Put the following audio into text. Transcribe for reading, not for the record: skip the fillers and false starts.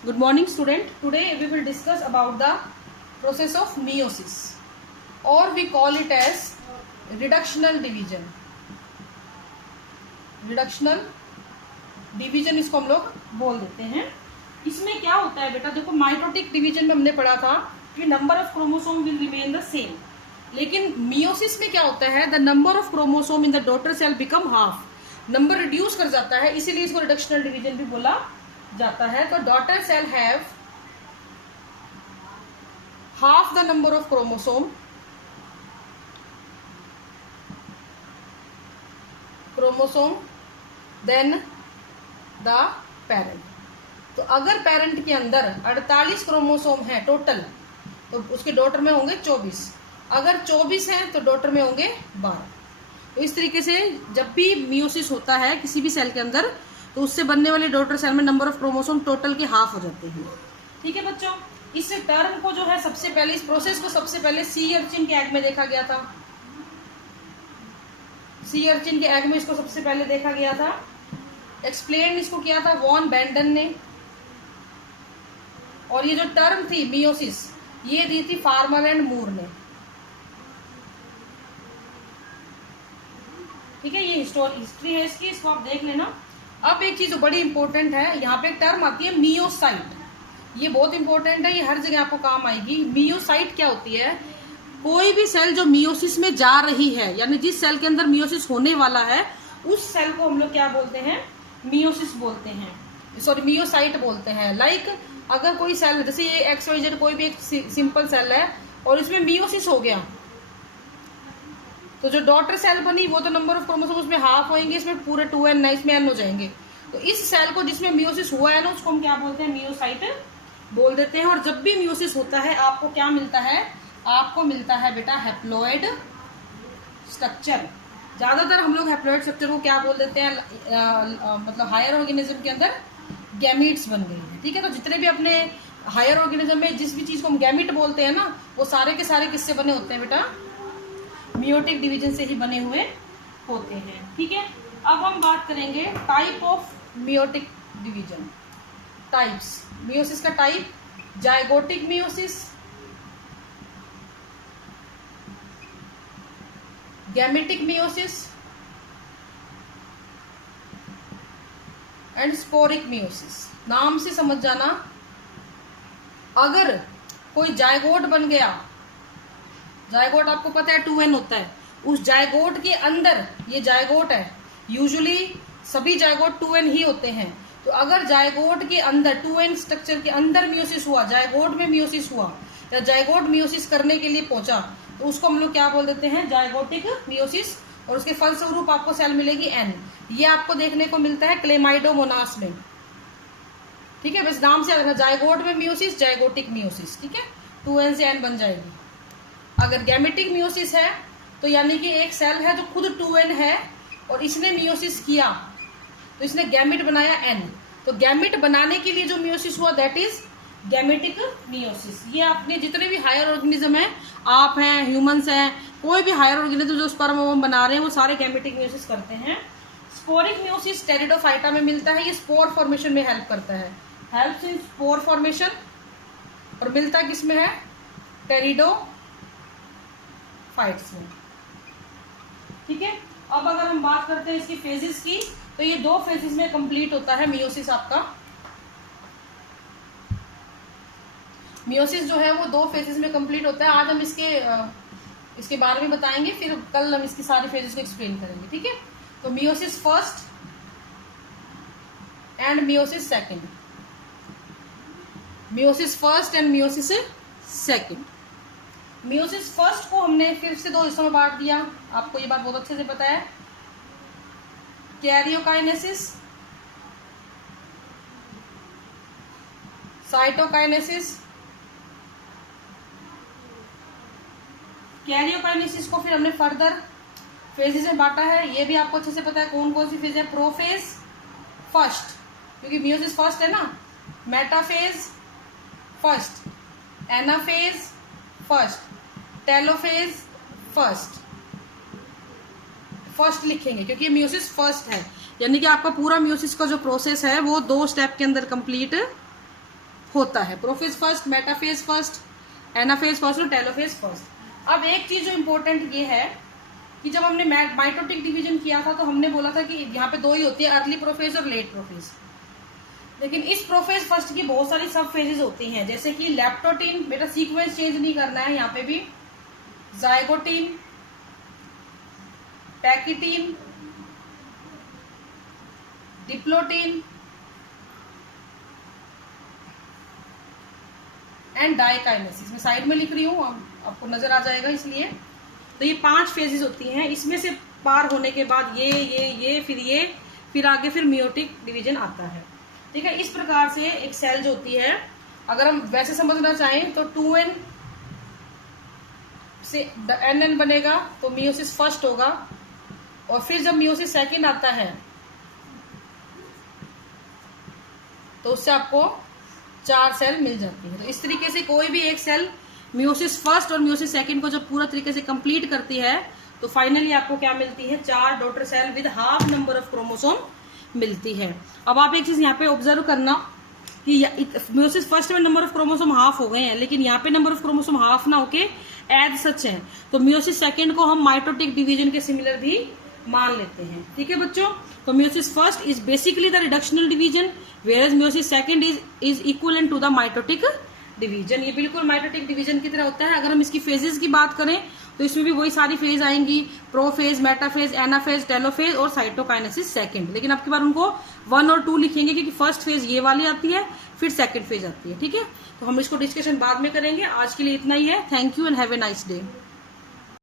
Good morning, student. Today we will discuss about the process of meiosis, or we call it as reductional division. Reductional division इसको हम लोग बोल देते हैं. इसमें क्या होता है बेटा, देखो माइटोटिक डिवीजन में हमने पढ़ा था कि number of chromosome will remain the same, लेकिन मियोसिस में क्या होता है, the number of chromosome in the daughter cell become half, number reduce कर जाता है, इसीलिए इसको रिडक्शनल डिवीजन भी बोला जाता है. तो daughter cell have half the number of chromosome than the parent. तो अगर पेरेंट के अंदर 48 क्रोमोसोम है टोटल, तो उसके डॉटर में होंगे 24. अगर 24 हैं तो डॉटर में होंगे 12. तो इस तरीके से जब भी मियोसिस होता है किसी भी सेल के अंदर, तो उससे बनने वाले डॉटर सेल में नंबर ऑफ क्रोमोसोम टोटल के हाफ हो जाते हैं. ठीक है बच्चों, इस टर्म को जो है सबसे पहले, इस प्रोसेस को सबसे पहले सी अर्चिन के एग में देखा गया था. सी अर्चिन के एग में इसको सबसे पहले देखा गया था. एक्सप्लेन इसको किया था वॉन बेंडन ने. और ये जो टर्म थी मियोसिस, ये दी थी फार्मर एंड मूर ने. ठीक है, ये हिस्ट्री है इसकी, इसको आप देख लेना. अब एक चीज बड़ी इंपॉर्टेंट है, यहाँ पे एक टर्म आती है मियोसाइट. ये बहुत इंपॉर्टेंट है, ये हर जगह आपको काम आएगी. मियोसाइट क्या होती है, कोई भी सेल जो मियोसिस में जा रही है, यानी जिस सेल के अंदर मियोसिस होने वाला है, उस सेल को हम लोग क्या बोलते हैं, मियोसिस बोलते हैं, सॉरी मियोसाइट बोलते हैं. लाइक अगर कोई सेल, जैसे ये एक्स-वाई-जेड कोई भी एक सिंपल सेल है और इसमें मियोसिस हो गया, तो जो डॉटर सेल बनी वो तो नंबर ऑफ क्रोमोसोम उसमें हाफ होंगे, इसमें पूरे 2n ना, इसमें n हो जाएंगे. तो इस सेल को जिसमें मियोसिस हुआ है ना, उसको हम क्या बोलते हैं, मियोसाइट बोल देते हैं. और जब भी मियोसिस होता है आपको क्या मिलता है, आपको मिलता है बेटा हैप्लॉइड स्ट्रक्चर. ज्यादातर हम लोग हैप्लॉइड स्ट्रक्चर को क्या बोल देते हैं, मतलब हायर ऑर्गेनिज्म के अंदर गैमीट्स बन गई है. ठीक है, तो जितने भी अपने हायर ऑर्गेनिज्म में जिस भी चीज को हम गैमीट बोलते हैं ना, वो सारे के सारे किससे बने होते हैं बेटा, मियोटिक डिवीजन से ही बने हुए होते हैं. ठीक है, अब हम बात करेंगे type of meiotic division. Types, meiosis का type, zygotic meiosis, gametic meiosis and sporic meiosis. नाम से समझ जाना, अगर कोई जायगोट बन गया, जायगोट आपको पता है 2n होता है, उस जायगोट के अंदर, ये जायगोट है, यूजुअली सभी जायगोट 2n ही होते हैं. तो अगर जायगोट के अंदर 2n स्ट्रक्चर के अंदर मियोसिस हुआ, जायगोट में मियोसिस हुआ, या जायगोट मियोसिस करने के लिए पहुंचा, तो उसको हम लोग क्या बोल देते हैं, जायगोटिक मियोसिस. और उसके फलस्वरूप आपको सेल मिलेगी n. ये आपको देखने को मिलता है क्लेमाइडोमोनास में. ठीक है, बस नाम से अगर जायगोट में मियोसिस, जायगोटिक मियोसिस. ठीक है, 2n से n बन जाएगी. अगर गैमेटिक मियोसिस है, तो यानी कि एक सेल है जो खुद 2n है और इसने मियोसिस किया, तो इसने गैमेट बनाया n. तो गैमेट बनाने के लिए जो मियोसिस हुआ, दैट इज गैमेटिक मियोसिस. ये आपने जितने भी हायर ऑर्गेनिज्म है, आप हैं, ह्यूमंस हैं, कोई भी हायर ऑर्गेनिज्म जो स्पर्म ओवम बना रहे हैं, वो सारे गैमेटिक मियोसिस करते हैं. स्पोरिक मियोसिस टेरिडोफाइटा में मिलता है. ये स्पोर फॉर्मेशन में हेल्प करता है, हेल्प्स इन स्पोर फॉर्मेशन. और मिलता किसमें है, टेरिडोफाइट्स में. ठीक है, अब अगर हम बात करते हैं इसकी फेजेस की, तो ये 2 फेजेस में कंप्लीट होता है मियोसिस. आपका मियोसिस जो है वो 2 फेजेस में कंप्लीट होता है. आज हम इसके बारे में बताएंगे, फिर कल हम इसकी सारी फेजेस को एक्सप्लेन करेंगे. ठीक है, तो meiosis first and meiosis second. Meiosis first and meiosis second. Meiosis first को हमने फिर से 2 हिस्सों में बांट दिया, आपको ये बात बहुत अच्छे से पता है. Karyokinesis, cytokinesis. कैरियोकाइनेसिस को फिर हमने फर्दर फेजेस में बांटा है. ये भी आपको अच्छे से पता है कौन कौन सी फेज है. प्रोफेज फर्स्ट, क्योंकि मियोसिस फर्स्ट है ना. Metaphase first, anaphase first, telophase first. First लिखेंगे क्योंकि मियोसिस फर्स्ट है, यानी कि आपका पूरा मियोसिस का जो प्रोसेस है वो 2 स्टेप के अंदर कंप्लीट होता है। Prophase first, metaphase first, anaphase first और टेलोफेज फर्स्ट। अब एक चीज जो इम्पोर्टेंट ये है कि जब हमने माइटोटिक डिवीजन किया था तो हमने बोला था कि यहाँ पे दो ही होती है, अर्ली प्रोफेज और लेट प्रोफेज। लेकिन इस प्रोफेज फर्स्ट की बहुत सारी सब फेजेस होती हैं, जैसे कि लैप्टोटीन, बेटा सीक्वेंस चेंज नहीं करना है यहाँ पे भी, जाइगोटीन, पैकिटीन, डिप्लोटीन एंड डाइकाइनेसिस। मैं साइड में लिख रही हूँ, आपको नजर आ जाएगा इसलिए। तो ये 5 फेजेस होती हैं, इसमें से पार होने के बाद ये फिर आगे फिर मियोटिक डिवीजन आता है। ठीक है, इस प्रकार से एक सेल जो होती है, अगर हम वैसे समझना चाहें तो 2n से nn बनेगा तो मियोसिस फर्स्ट होगा, और फिर जब मियोसिस सेकंड आता है तो उससे आपको 4 सेल मिल जाती है। तो इस तरीके से कोई भी एक सेल मियोसिस फर्स्ट और मियोसिस सेकंड को जब पूरा तरीके से कंप्लीट करती है तो फाइनली आपको क्या मिलती है, 4 daughter cell with half number of chromosome मिलती है। अब आप एक चीज यहाँ पे ऑब्जर्व करना कि मियोसिस फर्स्ट में नंबर ऑफ क्रोमोसोम हाफ हो गए हैं, लेकिन यहाँ पे नंबर ऑफ क्रोमोसोम हाफ ना होके एज सच है, तो मियोसिस सेकंड को हम माइटोटिक डिवीजन के सिमिलर भी मान लेते हैं। ठीक है बच्चों, तो meiosis first is basically the reductional division, whereas meiosis second is equivalent to the mitotic division. ये बिल्कुल माइटोटिक डिवीजन की तरह होता है। अगर हम इसकी फेजेस की बात करें तो इसमें भी वही सारी फेज आएंगी, प्रोफेज, मेटाफेज, एनाफेज, टेलोफेज और साइटोकाइनेसिस सेकंड। लेकिन अब की बार उनको 1 और 2 लिखेंगे क्योंकि फर्स्ट फेज ये वाली आती है, फिर सेकंड फेज आती है। ठीक है, तो हम इसको डिस्कशन बाद में करेंगे। आज के लिए इतना ही है। Thank you and have a nice day.